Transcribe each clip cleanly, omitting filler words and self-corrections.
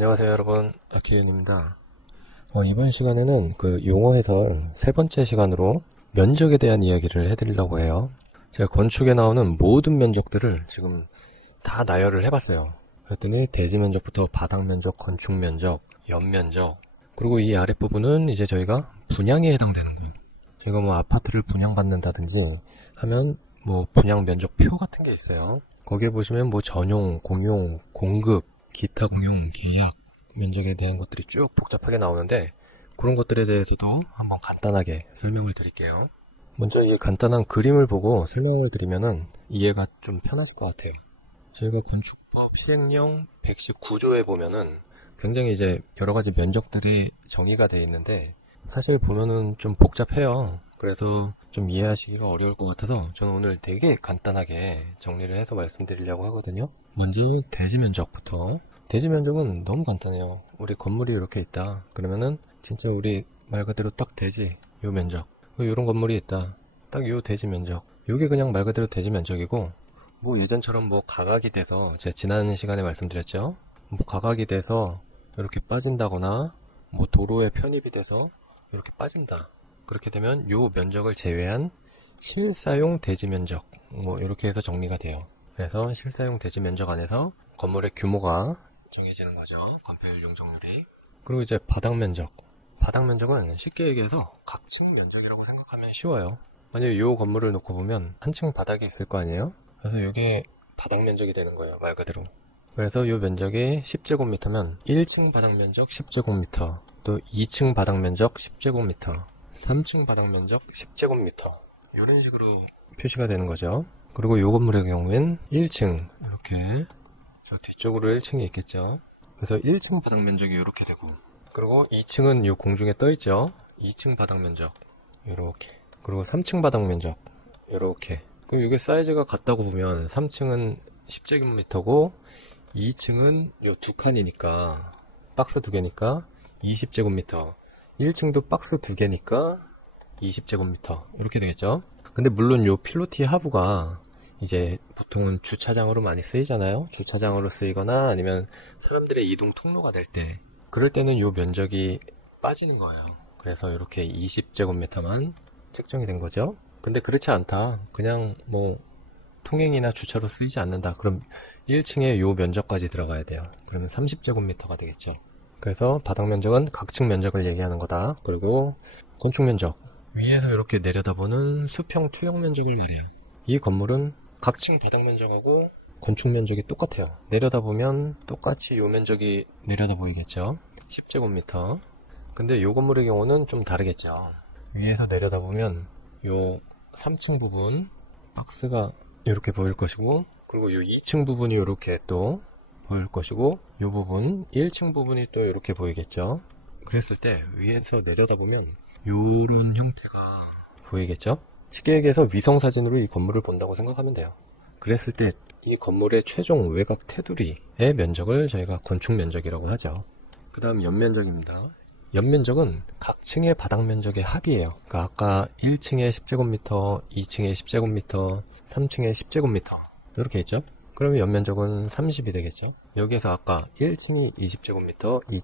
안녕하세요 여러분, 아키윤입니다. 이번 시간에는 그 용어 해설 세 번째 시간으로 면적에 대한 이야기를 해드리려고 해요. 제가 건축에 나오는 모든 면적들을 지금 다 나열을 해봤어요. 그랬더니 대지 면적부터 바닥 면적, 건축 면적, 연면적, 그리고 이 아랫부분은 이제 저희가 분양에 해당되는 거. 제가 뭐 아파트를 분양받는다든지 하면 뭐 분양 면적표 같은 게 있어요. 거기에 보시면 뭐 전용, 공용, 공급, 기타 공용, 계약, 면적에 대한 것들이 쭉 복잡하게 나오는데 그런 것들에 대해서도 한번 간단하게 설명을 드릴게요. 먼저 이 간단한 그림을 보고 설명을 드리면은 이해가 좀 편하실 것 같아요. 저희가 건축법 시행령 119조에 보면은 굉장히 이제 여러 가지 면적들이 정의가 되어 있는데 사실 보면은 좀 복잡해요. 그래서 좀 이해하시기가 어려울 것 같아서 저는 오늘 되게 간단하게 정리를 해서 말씀드리려고 하거든요. 먼저 대지 면적부터. 대지 면적은 너무 간단해요. 우리 건물이 이렇게 있다. 그러면은 진짜 우리 말 그대로 딱 대지, 요 면적. 요런 건물이 있다. 딱 요 대지 면적. 요게 그냥 말 그대로 대지 면적이고, 뭐 예전처럼 뭐 가각이 돼서, 제가 지난 시간에 말씀드렸죠. 뭐 가각이 돼서 이렇게 빠진다거나, 뭐 도로에 편입이 돼서 이렇게 빠진다. 그렇게 되면 요 면적을 제외한 실사용 대지 면적, 뭐 이렇게 해서 정리가 돼요. 그래서 실사용 대지 면적 안에서 건물의 규모가 정해지는 거죠. 건폐율 용적률이. 그리고 이제 바닥 면적. 바닥 면적은 쉽게 얘기해서 각층 면적이라고 생각하면 쉬워요. 만약에 이 건물을 놓고 보면 한 층 바닥이 있을 거 아니에요? 그래서 이게 바닥 면적이 되는 거예요. 말 그대로. 그래서 이 면적이 10제곱미터면 1층 바닥 면적 10제곱미터, 또 2층 바닥 면적 10제곱미터, 3층 바닥 면적 10제곱미터, 이런 식으로 표시가 되는 거죠. 그리고 이 건물의 경우엔 1층 이렇게 뒤쪽으로 1층이 있겠죠. 그래서 1층 바닥 면적이 이렇게 되고, 그리고 2층은 이 공중에 떠 있죠. 2층 바닥 면적 이렇게, 그리고 3층 바닥 면적 이렇게. 그럼 이게 사이즈가 같다고 보면 3층은 10제곱미터고 2층은 요 두 칸이니까 박스 두 개니까 20제곱미터, 1층도 박스 두 개니까 20제곱미터 이렇게 되겠죠. 근데 물론 요 필로티 하부가 이제 보통은 주차장으로 많이 쓰이잖아요. 주차장으로 쓰이거나 아니면 사람들의 이동 통로가 될 때, 그럴 때는 요 면적이 빠지는 거예요. 그래서 이렇게 20제곱미터만 책정이 된 거죠. 근데 그렇지 않다. 그냥 뭐 통행이나 주차로 쓰이지 않는다. 그럼 1층에 요 면적까지 들어가야 돼요. 그러면 30제곱미터가 되겠죠. 그래서 바닥 면적은 각층 면적을 얘기하는 거다. 그리고 건축 면적, 위에서 이렇게 내려다보는 수평 투영 면적을 말해요. 이 건물은 각층 바닥 면적하고 건축 면적이 똑같아요. 내려다보면 똑같이 요 면적이 내려다 보이겠죠. 10제곱미터. 근데 요 건물의 경우는 좀 다르겠죠. 위에서 내려다보면 요 3층 부분 박스가 이렇게 보일 것이고, 그리고 요 2층 부분이 이렇게 또 보일 것이고, 요 부분 1층 부분이 또 이렇게 보이겠죠. 그랬을 때 위에서 내려다보면 요런 형태가 보이겠죠. 쉽게 얘기해서 위성사진으로 이 건물을 본다고 생각하면 돼요. 그랬을 때 이 건물의 최종 외곽 테두리의 면적을 저희가 건축 면적이라고 하죠. 그 다음 연면적입니다. 연면적은 각 층의 바닥 면적의 합이에요. 그러니까 아까 1층에 10제곱미터, 2층에 10제곱미터, 3층에 10제곱미터 이렇게 했죠. 그러면 연면적은 30이 되겠죠. 여기에서 아까 1층이 20제곱미터, 2층이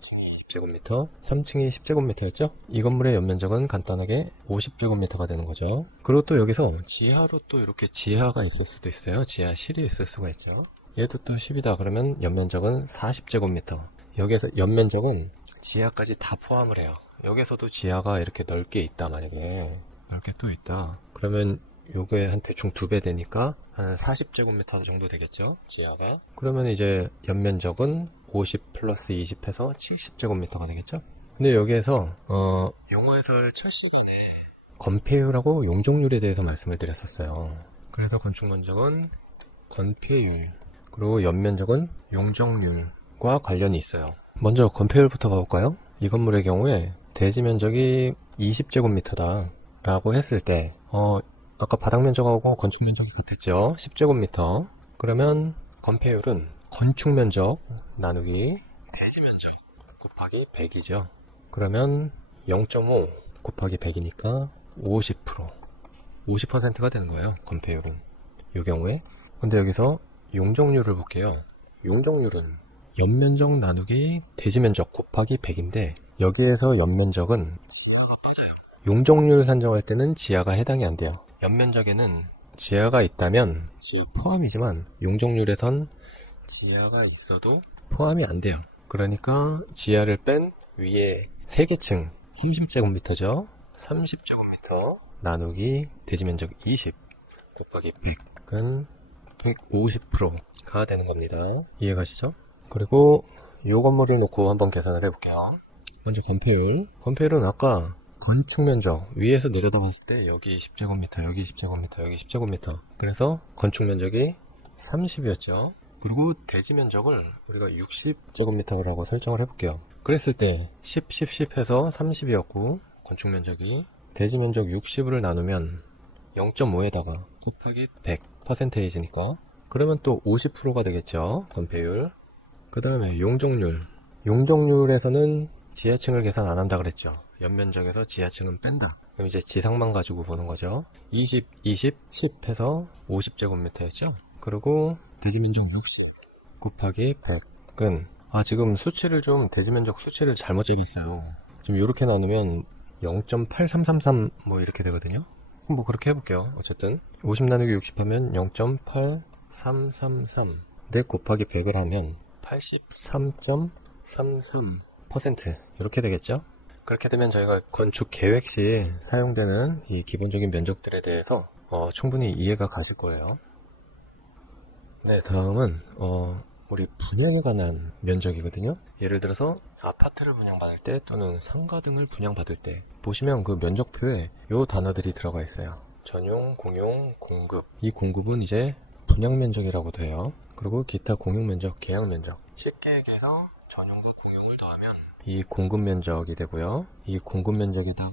20제곱미터, 3층이 10제곱미터였죠. 이 건물의 연면적은 간단하게 50제곱미터가 되는 거죠. 그리고 또 여기서 지하로 또 이렇게 지하가 있을 수도 있어요. 지하실이 있을 수가 있죠. 얘도 또 10이다 그러면 연면적은 40제곱미터. 여기에서 연면적은 지하까지 다 포함을 해요. 여기서도 지하가 이렇게 넓게 있다. 만약에 넓게 또 있다 그러면 요게 한 대충 2배 되니까 한 40제곱미터 정도 되겠죠, 지하가. 그러면 이제 연면적은 50 플러스 20 해서 70제곱미터가 되겠죠. 근데 여기에서 용어 해설 첫 시간에 건폐율하고 용적률에 대해서 말씀을 드렸었어요. 그래서 건축 면적은 건폐율, 그리고 연면적은 용적률과 관련이 있어요. 먼저 건폐율부터 봐볼까요? 이 건물의 경우에 대지 면적이 20제곱미터다 라고 했을 때 아까 바닥 면적하고 건축 면적이 같았죠. 10제곱미터. 그러면 건폐율은 건축 면적 나누기 대지 면적 곱하기 100이죠. 그러면 0.5 곱하기 100이니까 50%. 50%가 되는 거예요. 건폐율은. 이 경우에. 근데 여기서 용적률을 볼게요. 용적률은 연면적 나누기 대지면적 곱하기 100인데 여기에서 연면적은 용적률 산정할 때는 지하가 해당이 안 돼요. 연면적에는 지하가 있다면 지하 포함이지만 용적률에선 지하가 있어도 포함이 안 돼요. 그러니까 지하를 뺀 위에 3개층 30제곱미터죠. 30제곱미터 나누기 대지면적 20 곱하기 100은 150%가 되는 겁니다. 이해가시죠? 그리고 이 건물을 놓고 한번 계산을 해볼게요. 먼저 건폐율. 건폐율은 아까 건축 면적 위에서 내려다봤을 때 여기 10제곱미터, 여기 10제곱미터, 여기 10제곱미터. 그래서 건축 면적이 30이었죠. 그리고 대지 면적을 우리가 60제곱미터라고 설정을 해볼게요. 그랬을 때 10, 10, 10 해서 30이었고 건축 면적이 대지 면적 60을 나누면 0.5에다가 곱하기 100%니까 그러면 또 50%가 되겠죠. 건폐율. 그 다음에 용적률. 용적률에서는 지하층을 계산 안 한다 그랬죠. 연면적에서 지하층은 뺀다. 그럼 이제 지상만 가지고 보는 거죠. 20, 20, 10 해서 50제곱미터였죠. 그리고 대지면적 60 곱하기 100은 지금 수치를 좀 대지면적 수치를 잘못 재겠어요. 지금 이렇게 나누면 0.8333 뭐 이렇게 되거든요. 뭐 그렇게 해볼게요. 어쨌든 50 나누기 60 하면 0.8333 네 곱하기 100을 하면 83.33% 이렇게 되겠죠. 그렇게 되면 저희가 건축 계획 시 사용되는 이 기본적인 면적들에 대해서 충분히 이해가 가실 거예요. 네, 다음은 우리 분양에 관한 면적이거든요. 예를 들어서 아파트를 분양받을 때 또는 상가 등을 분양받을 때 보시면 그 면적표에 요 단어들이 들어가 있어요. 전용, 공용, 공급. 이 공급은 이제 분양면적이라고 돼요. 그리고 기타 공용면적, 계약면적. 쉽게 얘기해서 전용과 공용을 더하면 이 공급면적이 되고요. 이 공급면적에다가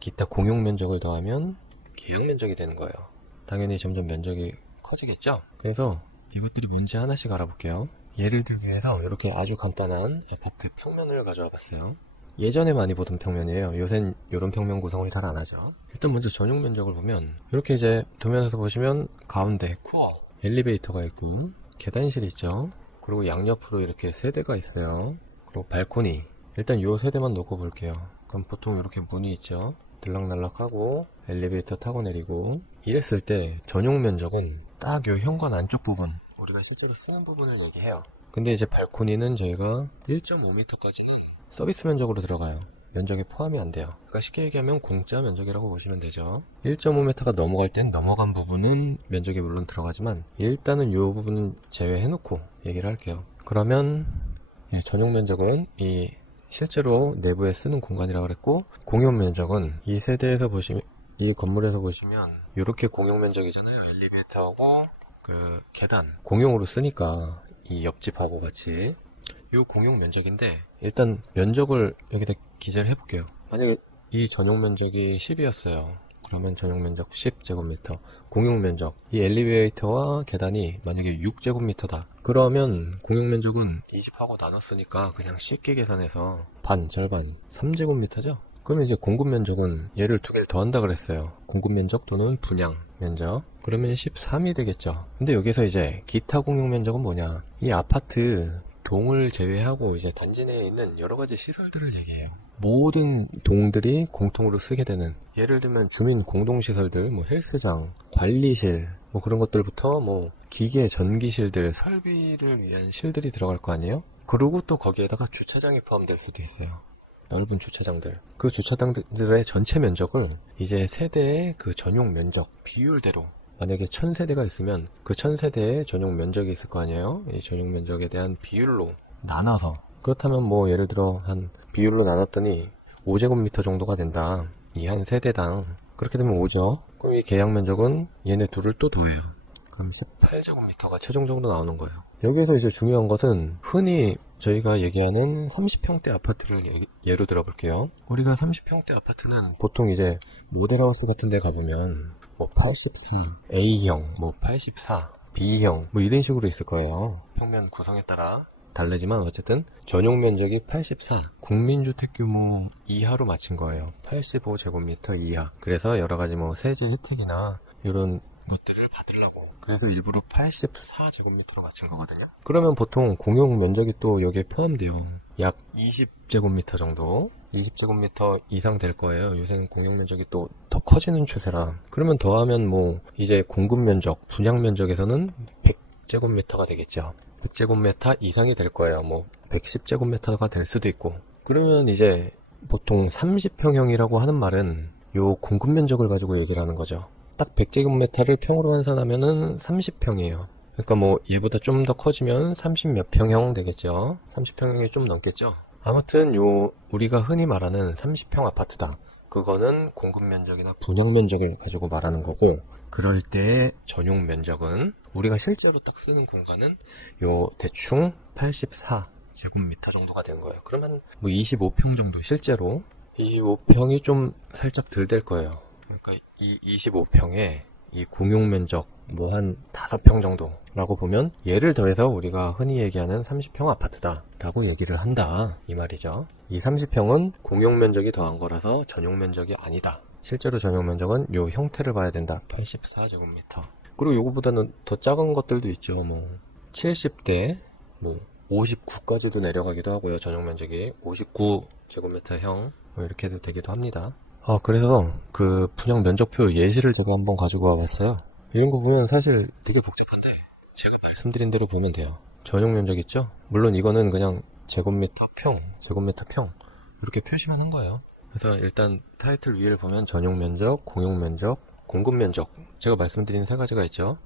기타 공용면적을 더하면 계약면적이 되는 거예요. 당연히 점점 면적이 커지겠죠. 그래서 이것들이 뭔지 하나씩 알아볼게요. 예를 들기 위해서 이렇게 아주 간단한 아파트 평면을 가져와 봤어요. 예전에 많이 보던 평면이에요. 요샌 이런 평면 구성을 잘 안 하죠. 일단 먼저 전용 면적을 보면 이렇게 이제 도면에서 보시면 가운데 코어 엘리베이터가 있고 계단실이 있죠. 그리고 양옆으로 이렇게 세대가 있어요. 그리고 발코니. 일단 요 세대만 놓고 볼게요. 그럼 보통 이렇게 문이 있죠. 들락날락하고 엘리베이터 타고 내리고 이랬을 때 전용 면적은 딱 요 현관 안쪽 부분 우리가 실제로 쓰는 부분을 얘기해요. 근데 이제 발코니는 저희가 1.5m까지는 서비스 면적으로 들어가요. 면적에 포함이 안 돼요. 그러니까 쉽게 얘기하면 공짜 면적이라고 보시면 되죠. 1.5m가 넘어갈 땐 넘어간 부분은 면적이 물론 들어가지만 일단은 이 부분은 제외해놓고 얘기를 할게요. 그러면 전용 면적은 이 실제로 내부에 쓰는 공간이라고 그랬고 공용 면적은 이 세대에서 보시면 이 건물에서 보시면 이렇게 공용 면적이잖아요. 엘리베이터하고 그 계단 공용으로 쓰니까 이 옆집하고 같이 요 공용 면적인데 일단 면적을 여기다 기재를 해볼게요. 만약에 이 전용 면적이 10이었어요. 그러면 전용 면적 10제곱미터, 공용 면적 이 엘리베이터와 계단이 만약에 6제곱미터다. 그러면 공용 면적은 이 집하고 나눴으니까 그냥 쉽게 계산해서 반, 절반 3제곱미터죠. 그러면 이제 공급 면적은 얘를 두 개를 더한다 그랬어요. 공급 면적 또는 분양 면적. 그러면 13이 되겠죠. 근데 여기서 이제 기타 공용 면적은 뭐냐? 이 아파트 동을 제외하고 이제 단지 내에 있는 여러 가지 시설들을 얘기해요. 모든 동들이 공통으로 쓰게 되는, 예를 들면 주민 공동시설들, 뭐 헬스장, 관리실, 뭐 그런 것들부터 뭐 기계, 전기실들, 설비를 위한 실들이 들어갈 거 아니에요? 그리고 또 거기에다가 주차장이 포함될 수도 있어요. 넓은 주차장들. 그 주차장들의 전체 면적을 이제 세대의 그 전용 면적 비율대로, 만약에 1000세대가 있으면 그 1000세대의 전용 면적이 있을 거 아니에요? 이 전용 면적에 대한 비율로 나눠서, 그렇다면 뭐 예를 들어 한 비율로 나눴더니 5제곱미터 정도가 된다. 이 한 세대당. 그렇게 되면 5죠. 그럼 이 계약 면적은 얘네 둘을 또 더해요. 그럼 18제곱미터가 최종적으로 나오는 거예요. 여기에서 이제 중요한 것은 흔히 저희가 얘기하는 30평대 아파트를 예로 들어볼게요. 우리가 30평대 아파트는 보통 이제 모델하우스 같은 데 가보면 뭐 84, A형, 뭐 84, B형 뭐 이런 식으로 있을 거예요. 평면 구성에 따라 다르지만 어쨌든 전용 면적이 84, 국민주택 규모 이하로 맞춘 거예요. 85제곱미터 이하. 그래서 여러가지 뭐 세제 혜택이나 이런 것들을 받으려고. 그래서 일부러 84제곱미터로 맞춘 거거든요. 그러면 보통 공용 면적이 또 여기에 포함돼요. 약 20제곱미터 정도, 20제곱미터 이상 될 거예요. 요새는 공용 면적이 또 더 커지는 추세라. 그러면 더하면 뭐 이제 공급 면적, 분양 면적에서는 100제곱미터가 되겠죠. 100제곱미터 이상이 될 거예요. 뭐 110제곱미터가 될 수도 있고. 그러면 이제 보통 30평형이라고 하는 말은 요 공급 면적을 가지고 얘기를 하는 거죠. 딱 100제곱미터를 평으로 환산하면은 30평이에요. 그러니까 뭐 얘보다 좀 더 커지면 30몇 평형 되겠죠. 30평형이 좀 넘겠죠. 아무튼 요 우리가 흔히 말하는 30평 아파트다. 그거는 공급 면적이나 분양 면적을 가지고 말하는 거고, 그럴 때 전용 면적은 우리가 실제로 딱 쓰는 공간은 요 대충 84제곱미터 정도가 되는 거예요. 그러면 뭐 25평 정도, 실제로 25평이 좀 살짝 덜 될 거예요. 그러니까 이 25평에 이 공용 면적 뭐 한 5평 정도라고 보면 얘를 더해서 우리가 흔히 얘기하는 30평 아파트다 라고 얘기를 한다, 이 말이죠. 이 30평은 공용 면적이 더한 거라서 전용 면적이 아니다. 실제로 전용 면적은 요 형태를 봐야 된다. 84제곱미터. 그리고 요거보다는 더 작은 것들도 있죠. 뭐 70대 뭐 59까지도 내려가기도 하고요. 전용 면적이 59제곱미터형 뭐 이렇게 해도 되기도 합니다. 그래서 그 분양 면적표 예시를 제가 한번 가지고 와봤어요. 이런 거 보면 사실 되게 복잡한데 제가 말씀드린 대로 보면 돼요. 전용 면적 있죠? 물론 이거는 그냥 제곱미터 평 이렇게 표시만 한 거예요. 그래서 일단 타이틀 위를 보면 전용 면적, 공용 면적, 공급 면적, 제가 말씀드린 세 가지가 있죠.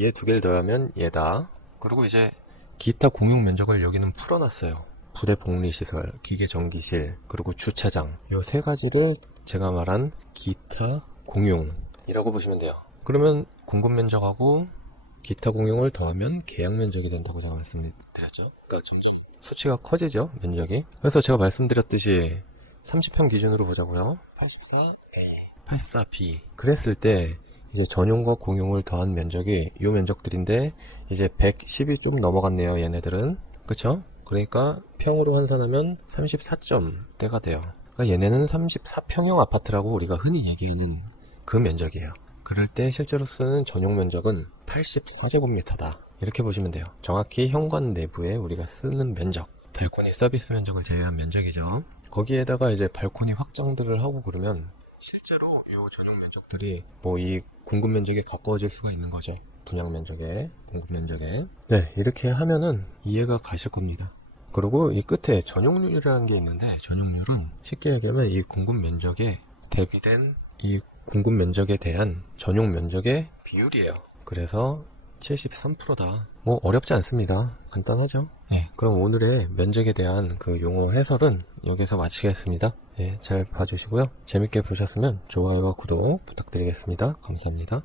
얘 두 개를 더하면 얘다. 그리고 이제 기타 공용 면적을 여기는 풀어놨어요. 부대 복리시설, 기계전기실, 그리고 주차장, 요 세 가지를 제가 말한 기타 공용이라고 보시면 돼요. 그러면 공급 면적하고 기타 공용을 더하면 계약 면적이 된다고 제가 말씀드렸죠. 그러니까 점점 수치가 커지죠, 면적이. 그래서 제가 말씀드렸듯이 30평 기준으로 보자고요. 84B. 그랬을 때 이제 전용과 공용을 더한 면적이 요 면적들인데 이제 110이 좀 넘어갔네요, 얘네들은. 그쵸? 그러니까 평으로 환산하면 34점대가 돼요. 그러니까 얘네는 34평형 아파트라고 우리가 흔히 얘기하는 그 면적이에요. 그럴 때 실제로 쓰는 전용 면적은 84제곱미터다. 이렇게 보시면 돼요. 정확히 현관 내부에 우리가 쓰는 면적, 발코니 서비스 면적을 제외한 면적이죠. 거기에다가 이제 발코니 확장들을 하고 그러면 실제로 이 전용 면적들이 뭐 이 공급 면적에 가까워질 수가 있는 거죠. 분양 면적에, 공급 면적에. 네, 이렇게 하면은 이해가 가실 겁니다. 그리고 이 끝에 전용률이라는 게 있는데, 전용률은 쉽게 얘기하면 이 공급 면적에 대비된 이 공급 면적에 대한 전용 면적의 비율이에요. 그래서 73%다. 뭐 어렵지 않습니다. 간단하죠. 네, 그럼 오늘의 면적에 대한 그 용어 해설은 여기서 마치겠습니다. 네, 잘 봐주시고요. 재밌게 보셨으면 좋아요와 구독 부탁드리겠습니다. 감사합니다.